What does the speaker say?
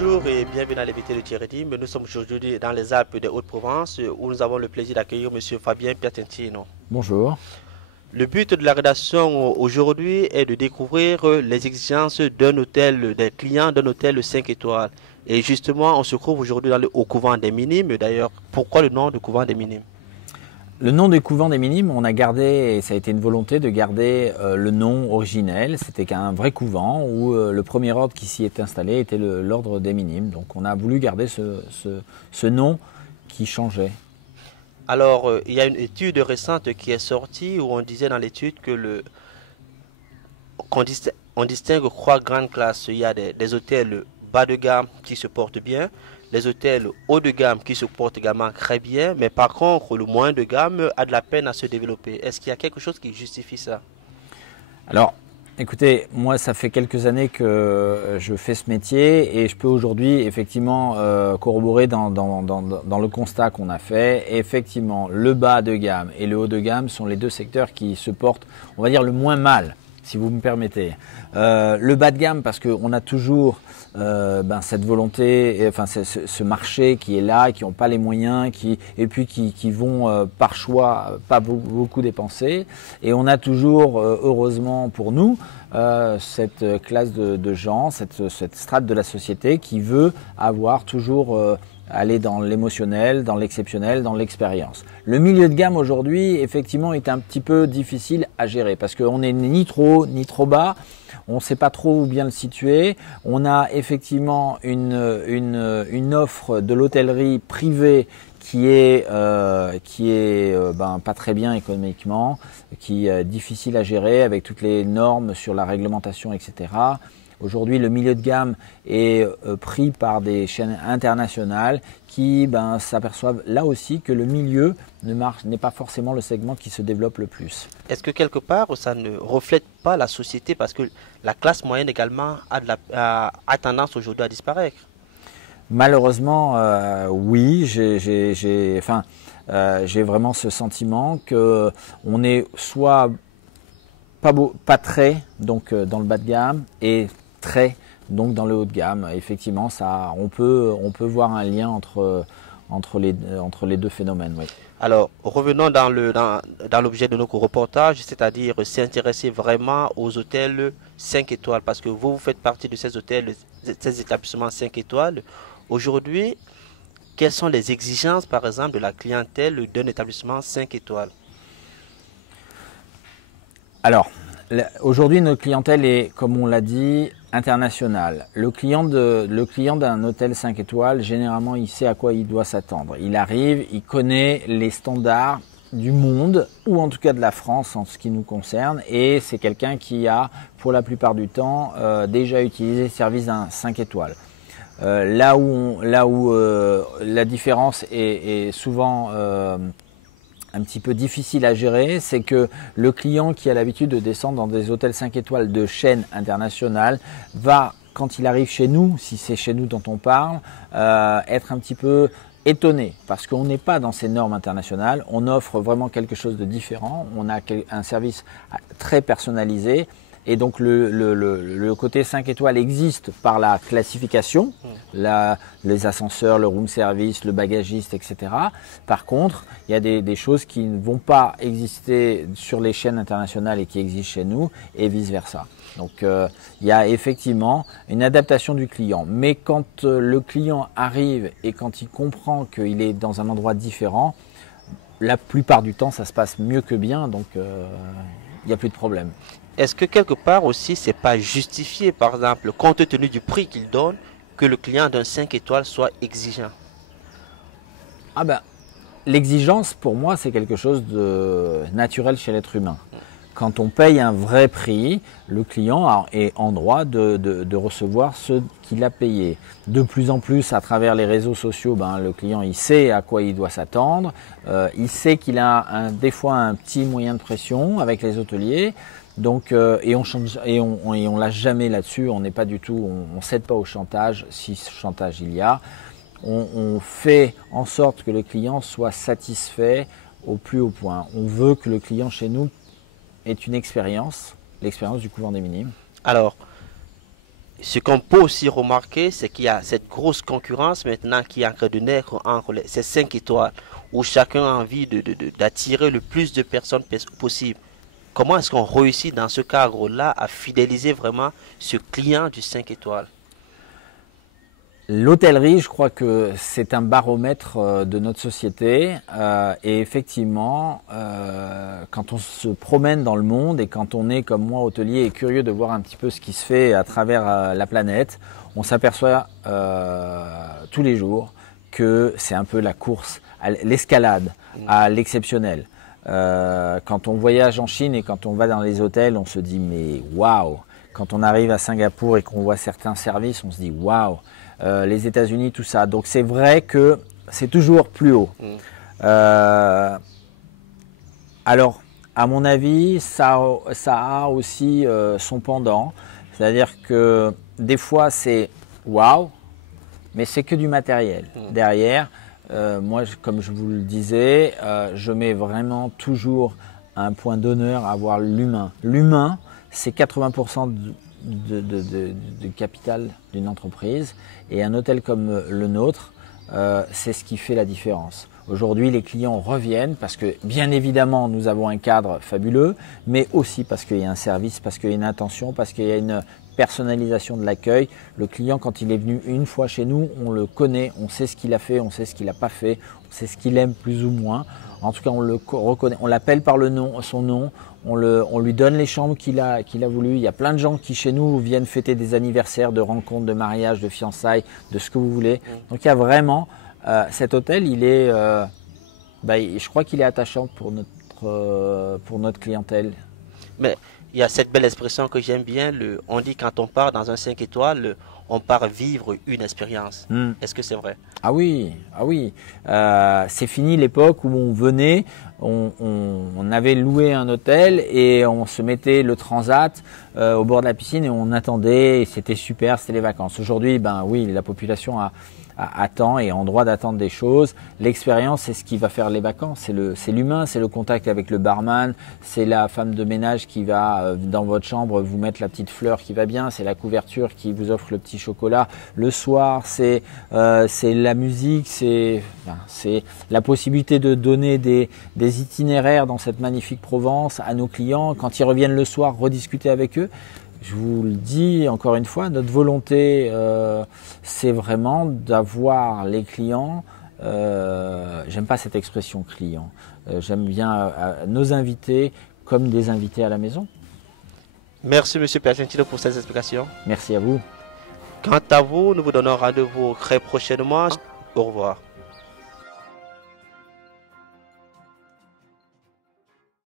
Bonjour et bienvenue à l'invité de Thierry. Nous sommes aujourd'hui dans les Alpes de Haute-Provence où nous avons le plaisir d'accueillir M. Fabien Piacentino. Bonjour. Le but de la rédaction aujourd'hui est de découvrir les exigences d'un hôtel, des clients d'un hôtel 5 étoiles. Et justement, on se trouve aujourd'hui au couvent des Minimes. D'ailleurs, pourquoi le nom du couvent des Minimes? Le nom du couvent des Minimes, on a gardé, et ça a été une volonté de garder le nom originel. C'était qu'un vrai couvent où le premier ordre qui s'y est installé était l'ordre des Minimes. Donc on a voulu garder ce nom qui changeait. Alors, il y a une étude récente qui est sortie où on disait dans l'étude que on distingue trois grandes classes. Il y a des hôtels bas de gamme qui se portent bien, les hôtels haut de gamme qui se portent également très bien, mais par contre, le moins de gamme a de la peine à se développer. Est-ce qu'il y a quelque chose qui justifie ça? Alors, écoutez, moi, ça fait quelques années que je fais ce métier et je peux aujourd'hui effectivement corroborer dans le constat qu'on a fait. Et effectivement, le bas de gamme et le haut de gamme sont les deux secteurs qui se portent, on va dire, le moins mal, si vous me permettez. Le bas de gamme, parce qu'on a toujours cette volonté, enfin ce marché qui est là, qui n'ont pas les moyens, et puis qui vont par choix pas beaucoup dépenser. Et on a toujours, heureusement pour nous, cette classe de gens, cette strate de la société qui veut avoir toujours aller dans l'émotionnel, dans l'exceptionnel, dans l'expérience. Le milieu de gamme aujourd'hui, effectivement, est un petit peu difficile à gérer parce qu'on n'est ni trop haut ni trop bas. On ne sait pas trop où bien le situer. On a effectivement une offre de l'hôtellerie privée qui est pas très bien économiquement, qui est difficile à gérer avec toutes les normes sur la réglementation, etc. Aujourd'hui, le milieu de gamme est pris par des chaînes internationales qui s'aperçoivent là aussi que le milieu n'est pas forcément le segment qui se développe le plus. Est-ce que quelque part, ça ne reflète pas la société parce que la classe moyenne également a tendance aujourd'hui à disparaître? Malheureusement, oui, j'ai vraiment ce sentiment qu'on est soit pas très donc dans le bas de gamme et très donc dans le haut de gamme. Effectivement, on peut voir un lien entre les deux phénomènes. Oui. Alors, revenons dans l'objet de notre reportage, c'est-à-dire s'intéresser vraiment aux hôtels 5 étoiles, parce que vous faites partie de ces hôtels, ces établissements 5 étoiles. Aujourd'hui, quelles sont les exigences, par exemple, de la clientèle d'un établissement 5 étoiles? Alors, aujourd'hui, notre clientèle est, comme on l'a dit, internationale. Le client d'un hôtel 5 étoiles, généralement, il sait à quoi il doit s'attendre. Il arrive, il connaît les standards du monde, ou en tout cas de la France en ce qui nous concerne, et c'est quelqu'un qui a, pour la plupart du temps, déjà utilisé le service d'un 5 étoiles. Là où la différence est souvent un petit peu difficile à gérer, c'est que le client qui a l'habitude de descendre dans des hôtels 5 étoiles de chaînes internationales va, quand il arrive chez nous, si c'est chez nous dont on parle, être un petit peu étonné parce qu'on n'est pas dans ces normes internationales, on offre vraiment quelque chose de différent, on a un service très personnalisé. Et donc le côté 5 étoiles existe par la classification, les ascenseurs, le room service, le bagagiste, etc. Par contre, il y a des choses qui ne vont pas exister sur les chaînes internationales et qui existent chez nous et vice-versa. Donc il y a effectivement une adaptation du client. Mais quand le client arrive et quand il comprend qu'il est dans un endroit différent, la plupart du temps ça se passe mieux que bien, donc il n'y a plus de problème. Est-ce que quelque part aussi, c'est pas justifié, par exemple, compte tenu du prix qu'il donne, que le client d'un 5 étoiles soit exigeant? Ah ben, l'exigence, pour moi, c'est quelque chose de naturel chez l'être humain. Quand on paye un vrai prix, le client est en droit de recevoir ce qu'il a payé. De plus en plus, à travers les réseaux sociaux, le client il sait à quoi il doit s'attendre. Il sait qu'il a des fois un petit moyen de pression avec les hôteliers. Donc, et on lâche jamais là-dessus. On n'est pas du tout, on cède pas au chantage si chantage il y a. On fait en sorte que le client soit satisfait au plus haut point. On veut que le client chez nous ait une expérience, l'expérience du couvent des Minimes. Alors, ce qu'on peut aussi remarquer, c'est qu'il y a cette grosse concurrence maintenant qui est en train de naître entre ces 5 étoiles, où chacun a envie d'attirer le plus de personnes possible. Comment est-ce qu'on réussit dans ce cadre-là à fidéliser vraiment ce client du 5 étoiles? L'hôtellerie, je crois que c'est un baromètre de notre société et effectivement, quand on se promène dans le monde et quand on est comme moi hôtelier et curieux de voir un petit peu ce qui se fait à travers la planète, on s'aperçoit tous les jours que c'est un peu la course, à l'escalade, à l'exceptionnel. Quand on voyage en Chine et quand on va dans les hôtels, on se dit mais waouh! Quand on arrive à Singapour et qu'on voit certains services, on se dit waouh! Les États-Unis, tout ça. Donc c'est vrai que c'est toujours plus haut. Alors, à mon avis, ça a aussi son pendant. C'est-à-dire que des fois c'est waouh, mais c'est que du matériel. Derrière, moi, comme je vous le disais, je mets vraiment toujours un point d'honneur à voir l'humain. L'humain, c'est 80% du capital d'une entreprise, et un hôtel comme le nôtre, c'est ce qui fait la différence. Aujourd'hui, les clients reviennent parce que, bien évidemment, nous avons un cadre fabuleux, mais aussi parce qu'il y a un service, parce qu'il y a une attention, parce qu'il y a une personnalisation de l'accueil. Le client, quand il est venu une fois chez nous, on le connaît, on sait ce qu'il a fait, on sait ce qu'il n'a pas fait, on sait ce qu'il aime plus ou moins. En tout cas, on le reconnaît, on l'appelle par son nom, on lui donne les chambres qu'il a voulu. Il y a plein de gens qui, chez nous, viennent fêter des anniversaires, de rencontres, de mariages, de fiançailles, de ce que vous voulez. Donc, il y a vraiment... cet hôtel, il est, je crois qu'il est attachant pour notre clientèle. Mais il y a cette belle expression que j'aime bien, on dit quand on part dans un 5 étoiles, on part vivre une expérience. Est-ce que c'est vrai? Ah oui, ah oui. C'est fini l'époque où on venait, on avait loué un hôtel et on se mettait le transat au bord de la piscine et on attendait, et c'était super, c'était les vacances. Aujourd'hui, oui, la population attend et en droit d'attendre des choses. L'expérience, c'est ce qui va faire les vacances. C'est l'humain, c'est le contact avec le barman, c'est la femme de ménage qui va dans votre chambre vous mettre la petite fleur qui va bien, c'est la couverture qui vous offre le petit chocolat le soir, c'est la musique, c'est la possibilité de donner des itinéraires dans cette magnifique Provence à nos clients. Quand ils reviennent le soir, rediscuter avec eux. Je vous le dis encore une fois, notre volonté, c'est vraiment d'avoir les clients. J'aime pas cette expression client. J'aime bien nos invités comme des invités à la maison. Merci, Monsieur Piacentino, pour ces explications. Merci à vous. Quant à vous, nous vous donnons rendez-vous très prochainement. Au revoir.